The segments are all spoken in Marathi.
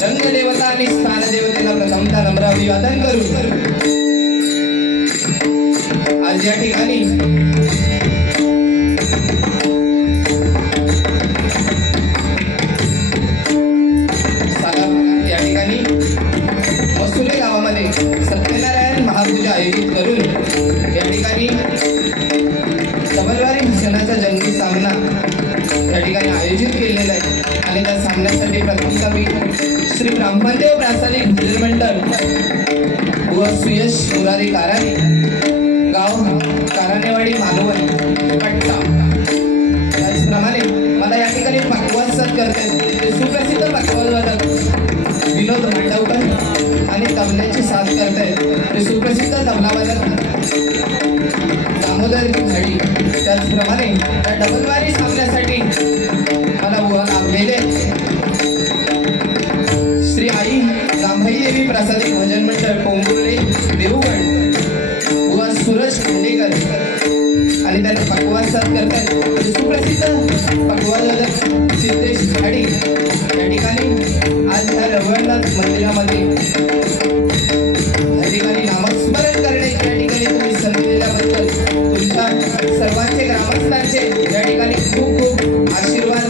रंगदेवता आणि स्थानदेवतेला प्रथमतः नम्र अभिवादन करू। आज या ठिकाणी मसुले गावामध्ये सत्यनारायण महापूजा आयोजित करून या ठिकाणी सबलवारी भजनाचा जंगी सामना या ठिकाणी आयोजित केलेला आहे आणि त्या सामन्यासाठी प्रथमतः मी श्री ब्राह्मणदेव प्रासादिक भजन मंडळ व सुयश मुरारी काराने गाव कारानेवाडी मालवण पट्टा त्याचप्रमाणे मला या ठिकाणी पकवाज साथ करते सुप्रसिद्ध पकवाज वादक विनोद मांडवकर आणि तबल्याची साथ करतायत सुप्रसिद्ध तबलावादक दामोदर घडी। त्याचप्रमाणे त्या डबलवारी सामन्यासाठी मला बुवा लाभलेले श्री आई जांभई देवी प्रासादिक भजन मंडळ कोंबुर्ले देवगड बुवा सूरज खांडेकर आणि त्यांना पकवाज साथ करतात सुप्रसिद्ध पकवाजवादक सिद्धेश घाडी। या ठिकाणी आज ह्या रघुनाथ मंदिरामध्ये या ठिकाणी नामस्मरण करण्याची या ठिकाणी तुम्ही संधी दिल्याबद्दल तुमच्या सर्वांचे ग्रामस्थांचे या ठिकाणी खूप खूप आशीर्वाद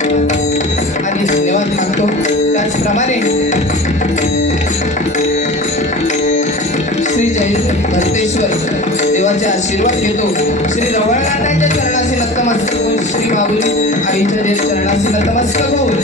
आणि धन्यवाद मागतो। त्याचप्रमाणे श्री जय भरतेश्वर देवाचे आशीर्वाद घेतो। श्री रवळनाथांच्या चरणाशी नतमस्तक होऊन श्री माऊली आईच्या चरणाशी नतमस्तक होऊन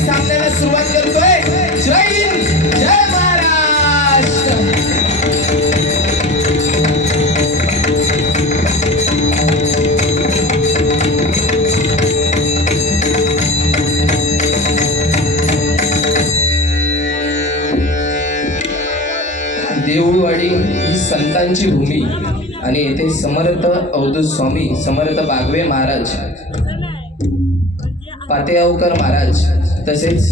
सामन्याला सुरुवात करतोय. जय हिंद, जय महाराष्ट्र. देऊळवाडी ही संतांची भूमी आणि येथे समर्थ अवधूत स्वामी, समर्थ बागवे महाराज, पातेगावकर महाराज तसेच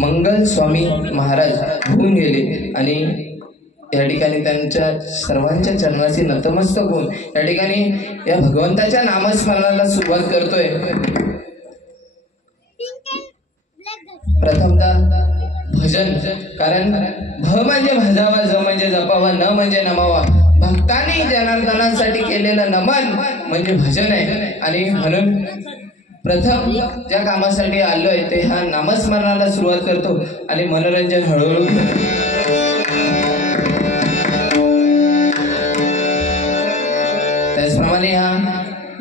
मंगल स्वामी महाराज होऊन गेले आणि या ठिकाणी त्यांच्या सर्वांच्या चरणाशी नतमस्तक होऊन या ठिकाणी या भगवंताच्या नामस्मरणाला सुरुवात करतोय. प्रथमतः भजन, कारण भ म्हणजे भजावा, ज म्हणजे जपावा, न म्हणजे नमावा. भक्तांनी जनार्दनासाठी केलेलं नमन म्हणजे भजन आहे. आणि म्हणून प्रथम ज्या कामासाठी आलोय ते ह्या नामस्मरणाला सुरुवात करतो आणि मनोरंजन हळूहळू. त्याचप्रमाणे ह्या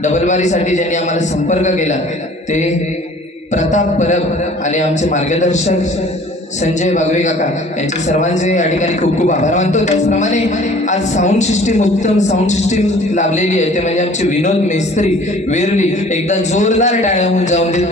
डबलबारीसाठी ज्यांनी आम्हाला संपर्क केला ते प्रताप परब आणि आमचे मार्गदर्शक संजय बागवे काका यांचे सर्वांचे या ठिकाणी खूप खूप आभार मानतो. त्याचप्रमाणे आज साऊंड सिस्टीम, उत्तम साऊंड सिस्टीम लाभलेली आहे ते म्हणजे आमचे विनोद मेस्त्री वेरली. एकदा जोरदार टाळ्या होऊन जाऊन देत.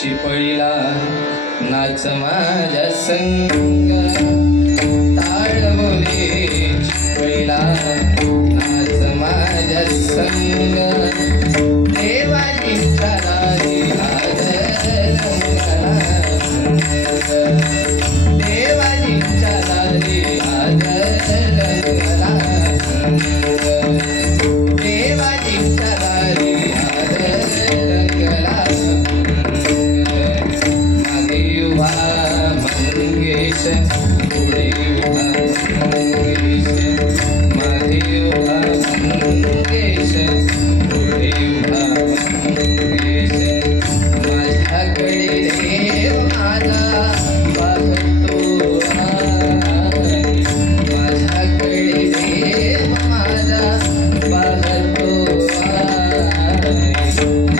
चिपळीला नाच माझ्या संग, ताळ बोले चिपळीला नाच माझ्या संग, देवाची चालारी आज रंगला, देवाची चालारी आज रंगला, देवाची चालारी आज रंगला. मंगेश पुढे मंगेश, मागे मंगेश पुढे मंगेश, माझ्याकडे देव माझा बघतो आहे, माझ्याकडे देव माझा बघतो आहे,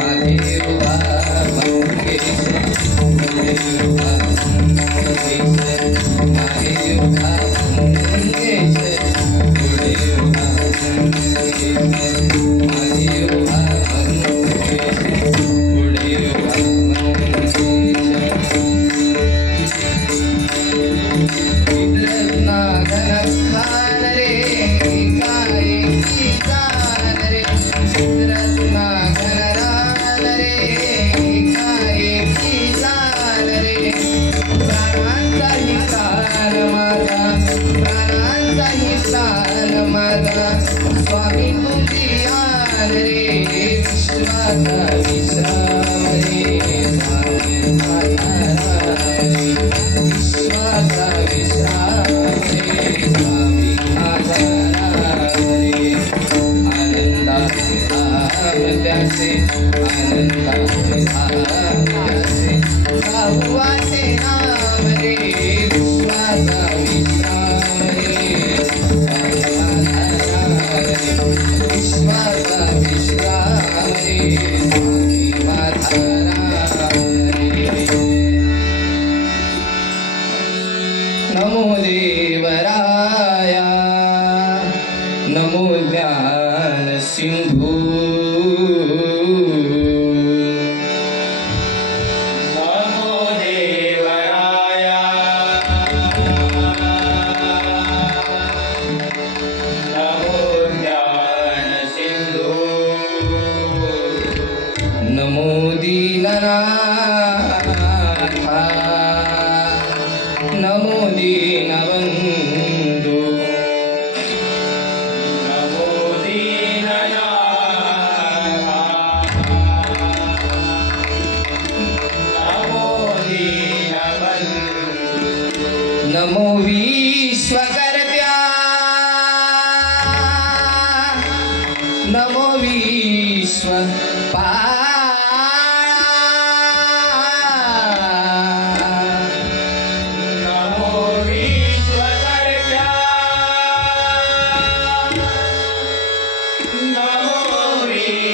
मागे मंगेश पुढे नमो देवराया नमो ज्ञान सिंधु नमो देवराया नमो ज्ञान सिंधु नमो दीननाथा नमो दीनबंधु नमो दीननाथा नमो दीनबंधु नमो विश्वकर्त्या नमो नमो विश्वकर्त्या नमो विश्वपाला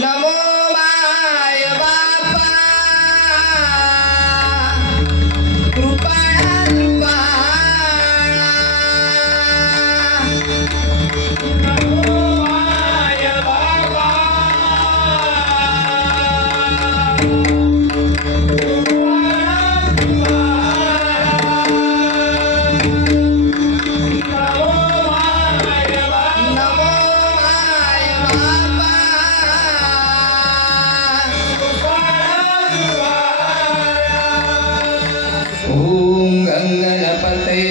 नमो माय बापा कृपाळा नमो माय बाबा नमो माय बाबा नमो माय बापा ओम गंगणपते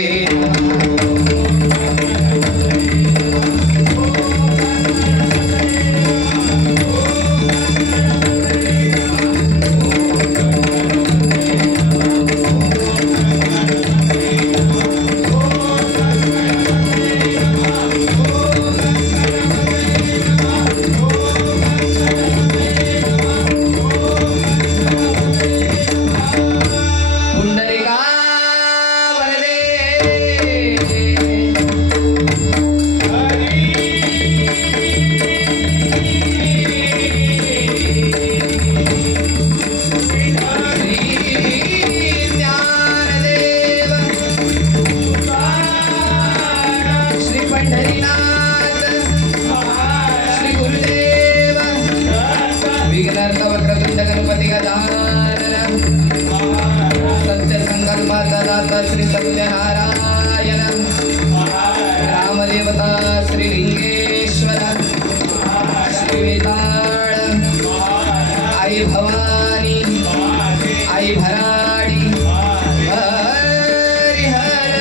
पुंडलिका वरदे श्री ज्ञानदेव श्री पंढरीनाथ श्री गुरुदेव विघ्नहर्ता वक्रतुंड गणपती गजानन सत्य संकल्पाचा दाता श्री सत्यनारायण रामदेवता श्री लिंगेश्वर श्री वेताळ आई भवानी आई भराडी हरिहर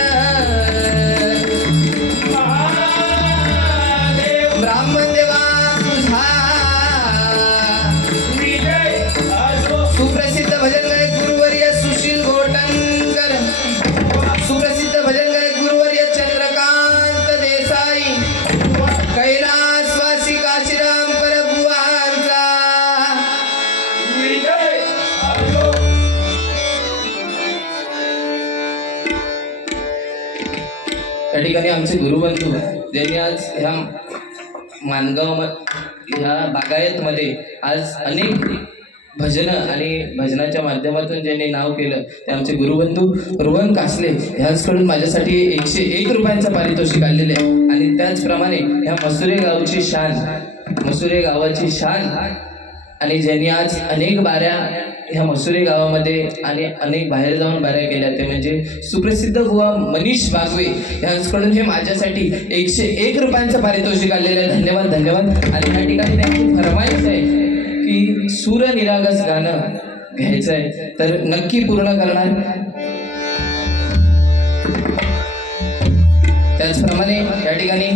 ब्राह्मण देवा तुझा सुप्रसिद्ध भजन गायक गुरुवर्य सुशील घोटणकर सुप्रसिद्ध भजन गायक गुरुवर्य चंद्रकांत देसाई कैलासवासी काशीराम परभुवांचा त्या ठिकाणी आमचे गुरुबंधू ज्यांनी आज ह्या मानगाव ह्या बागायतमध्ये आज अनेक भजनं आणि भजनाच्या माध्यमातून ज्यांनी नाव केलं ते आमचे गुरुबंधू रोहन कासले ह्यांच्याकडून माझ्यासाठी 101 रुपयांचं पारितोषिक आलेले आहे. आणि त्याचप्रमाणे ह्या मसुरे गावची शान मसुरे गावाची शान आणि ज्यांनी आज अनेक बाऱ्या ह्या मसुरे गावामध्ये आणि अनेक बाहेर जाऊन बाऱ्या केल्या ते म्हणजे सुप्रसिद्ध बुवा मनीष बागवे यांच्याकडून हे माझ्यासाठी 101 रुपयांचं पारितोषिक आलेलं आहे. धन्यवाद धन्यवाद. आणि या ठिकाणी त्यांची फरमाईश आहे की सूर निरागस गाणं घ्यायचं आहे तर नक्की पूर्ण करणार. त्याचप्रमाणे या ठिकाणी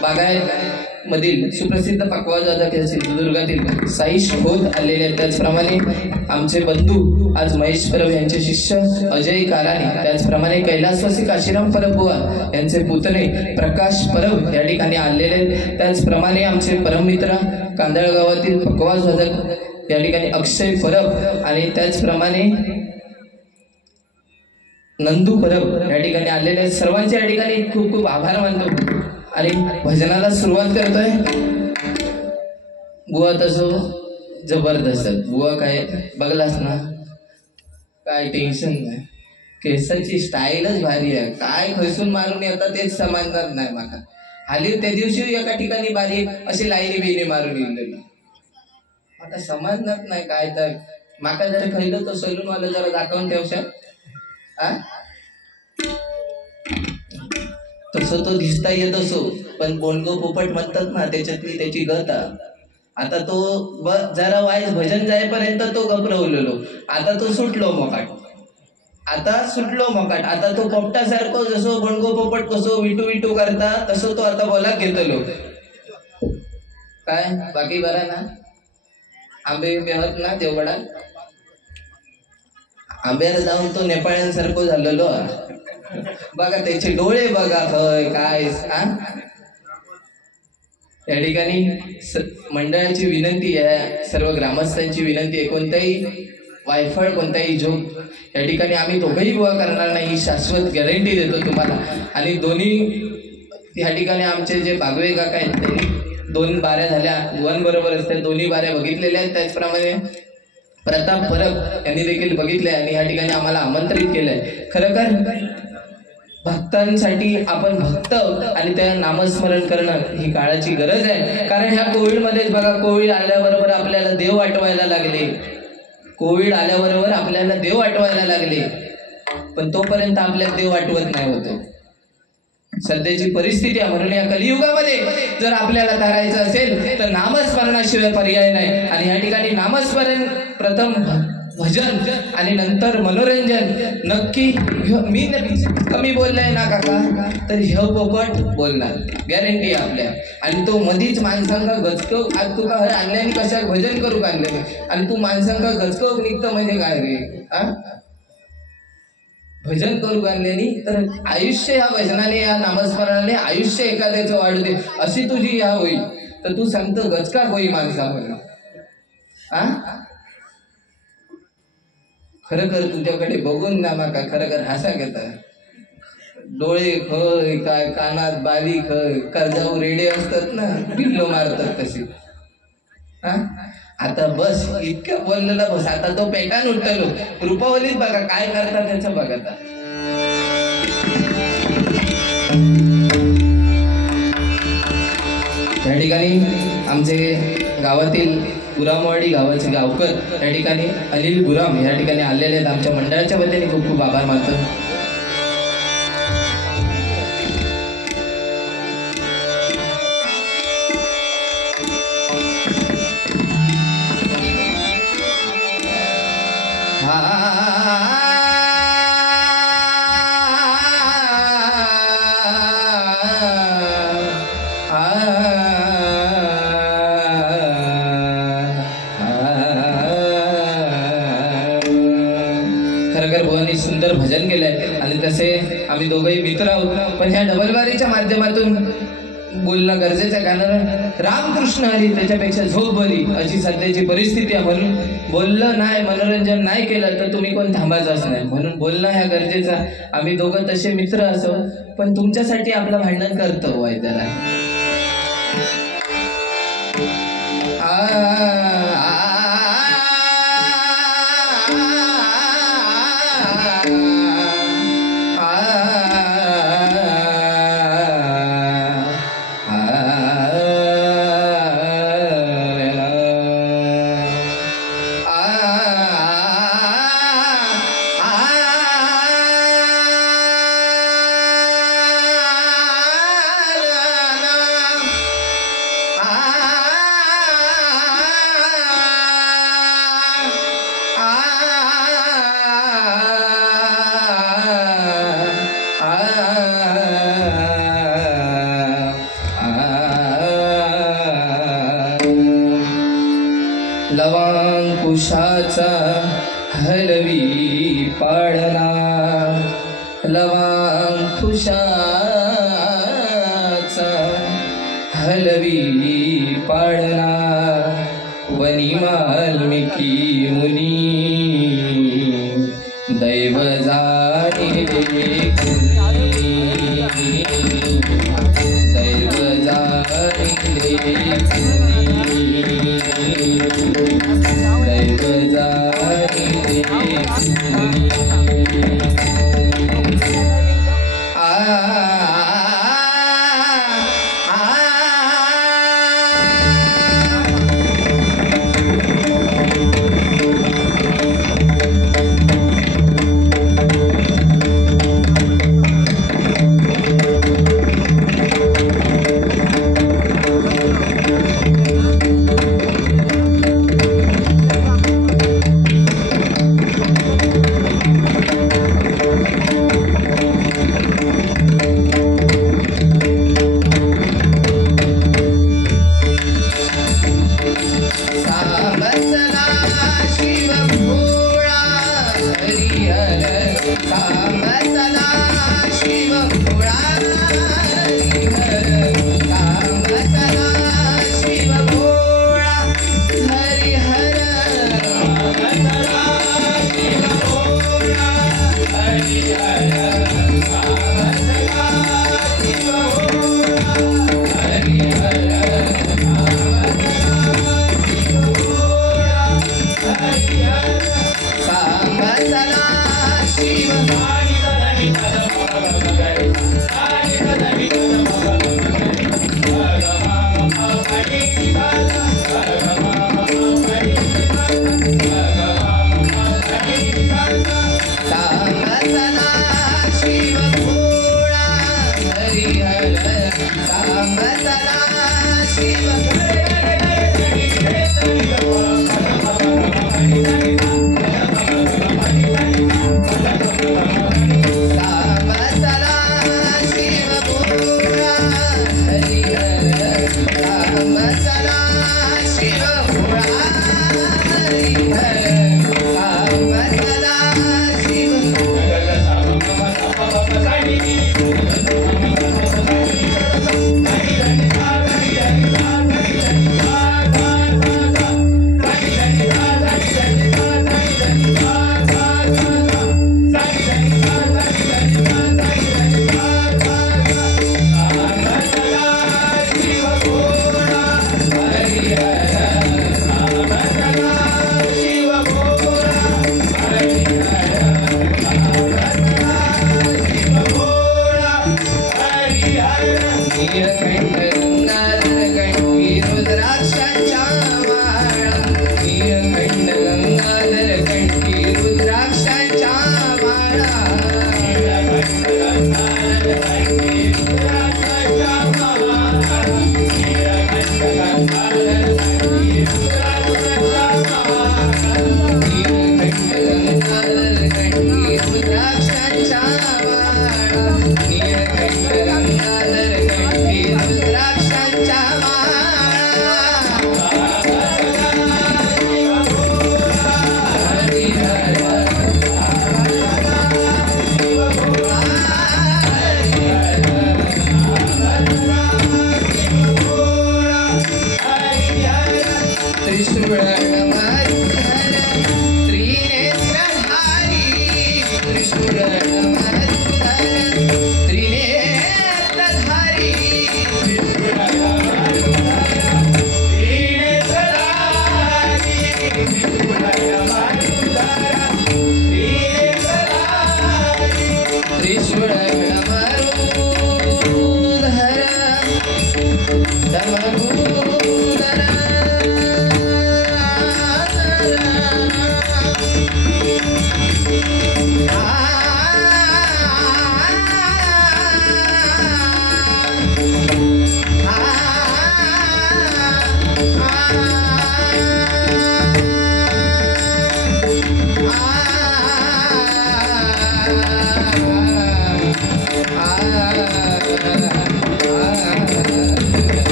बागायत मधील सुप्रसिद्ध पक्वाजवादक या सिंधुदुर्गातील साईश खोत आलेले आहेत. त्याचप्रमाणे आमचे बंधू आज महेश परब यांचे शिष्य अजय काराणी, त्याचप्रमाणे कैलासवासी काशीराम परब बुवा यांचे पुतणे प्रकाश परब या ठिकाणी आलेले आहेत. त्याचप्रमाणे आमचे परममित्र कांदळ गावातील पक्वाजवादक या ठिकाणी अक्षय परब आणि त्याचप्रमाणे नंदू परब या ठिकाणी आलेले आहेत. सर्वांचे या ठिकाणी खूप खूप आभार मानतो आणि भजनाला सुरुवात करतोय. बुवा तसो जबरदस्त बुवा, काय बघलास ना, काय टेन्शन नाही, केसाची स्टाईलच भारी आहे, काय खसून मारून येतात तेच समजणार नाही माका. हाली त्या दिवशी एका ठिकाणी बारीक अशी लाईनी बिनी मारून येऊन आता समजणार नाही काय. तर माका जरा खैलं तो सलून वाला जरा दाखवून ठेवशा. तसं तो दिसता येत असो, पण बोंडगो पोपट म्हणतात ना, त्याच्यातली त्याची गत. आता तो जरा वाईस भजन जायपर्यंत तो गबरवलेलो, आता तो सुटलो मोकाट, आता तो पोपटासारखं जसं बोंडगो पोपट कसो विटू विटू करता तसं तो आता बोला घेतलो. काय बाकी बरा ना, आंबे मेहत ना देवगडात, आंब्याला जाऊन तो नेपाळ्यांसारखं झालेलो. बघा त्याचे डोळे बघा, काय या ठिकाणी मंडळाची विनंती आहे, सर्व ग्रामस्थांची विनंती आहे, कोणताही वायफळ कोणताही जोक या ठिकाणी आम्ही दोघंही बुवा करणार नाही, ही शाश्वत गॅरंटी देतो तुम्हाला. आणि दोन्ही या ठिकाणी आमचे जे बागवे काका आहेत त्यांनी 2 बाऱ्या झाल्या, वन बरोबर असतात, दोन्ही बाऱ्या बघितलेल्या आहेत. त्याचप्रमाणे प्रताप परब यांनी देखील बघितलंय आणि या ठिकाणी आम्हाला आमंत्रित केलंय. खरंतर भक्तांसाठी आपण भक्त आणि त्या नामस्मरण करणं ही काळाची गरज आहे. कारण ह्या कोविडमध्येच बघा, कोविड आल्याबरोबर आपल्याला देव आठवायला लागले, पण तोपर्यंत आपल्याला देव आठवत नाही होतो. सध्याची परिस्थिती आहे, म्हणून या कलियुगामध्ये जर आपल्याला तारायचं असेल तर नामस्मरणाशिवाय पर्याय नाही. आणि या ठिकाणी नामस्मरण प्रथम भजन आणि नंतर मनोरंजन नक्की. मी कमी बोललाय ना काका, तर ह्य पोपट बोलणार गॅरंटी आपल्या. आणि तो मधीच माणसांका गचकव, आज तुका हर आणल्याने कशा भजन करू आणले आणि तू माणसांका गचकव निघतं म्हणजे काय रे, भजन करू आणल्याने. तर आयुष्य ह्या भजनाने या नामस्मरणाने आयुष्य एखाद्याचं वाढते अशी तुझी या होईल. तर तू सांगतो गचका होई माणसामध्ये. खरंखर तुझ्याकडे बघून ना माका खरंखर हसा घेता, डोळे खय, काय कानात बाली खय, कर्जाऊ रेडे असतात ना, पिल्लो मारतात तशी. आता बस इतकं बोललेला बस, आता तो पेटान उठलो. रूपावलीत बघा काय करतात त्याचं बघा. या ठिकाणी आमचे गावातील गुरामवाडी गावाचे गावकर या ठिकाणी अनिल गुराम या ठिकाणी आलेले आहेत. आमच्या मंडळाच्या वतीने खूप खूप आभार मानतो. सुंदर भजन केलंय आणि तसे आम्ही दोघंही मित्र आहोत. पण ह्या डबलबारीच्या माध्यमातून बोलणं गरजेचं आहे, कारण रामकृष्ण हरी त्याच्यापेक्षा झोप बरी अशी सध्याची परिस्थिती आहे. म्हणून बोललं नाही, मनोरंजन नाही केलं तर तुम्ही कोण थांबायचंच नाही. म्हणून बोलणं ह्या गरजेचं. आम्ही दोघं तसे मित्र असो, पण तुमच्यासाठी आपलं भांडण करतो वैद्याला. लवांकुशाचा हलवी पाळणा, लवांकुशाचा हलवी पाळणा, वनी वाल्मिकी मुनी दैव जाणिले कुणी, दैव जाणिले कुणी, दैव जाणिले कुणी.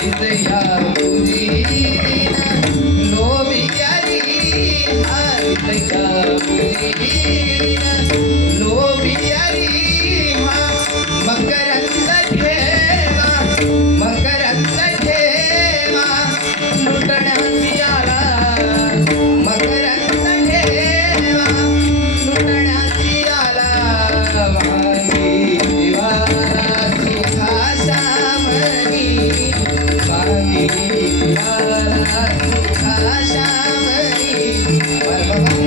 हरितया पुजीन लोभियारी हरितया पुजीन लोभियारी मकरंद ठेवा लुटण्याची आला मकरंद ठेवा लुटण्याची आला वांगी दिवाला सुखाशामणी वांगी दिवाला सुखाशामणी परमहंसावरी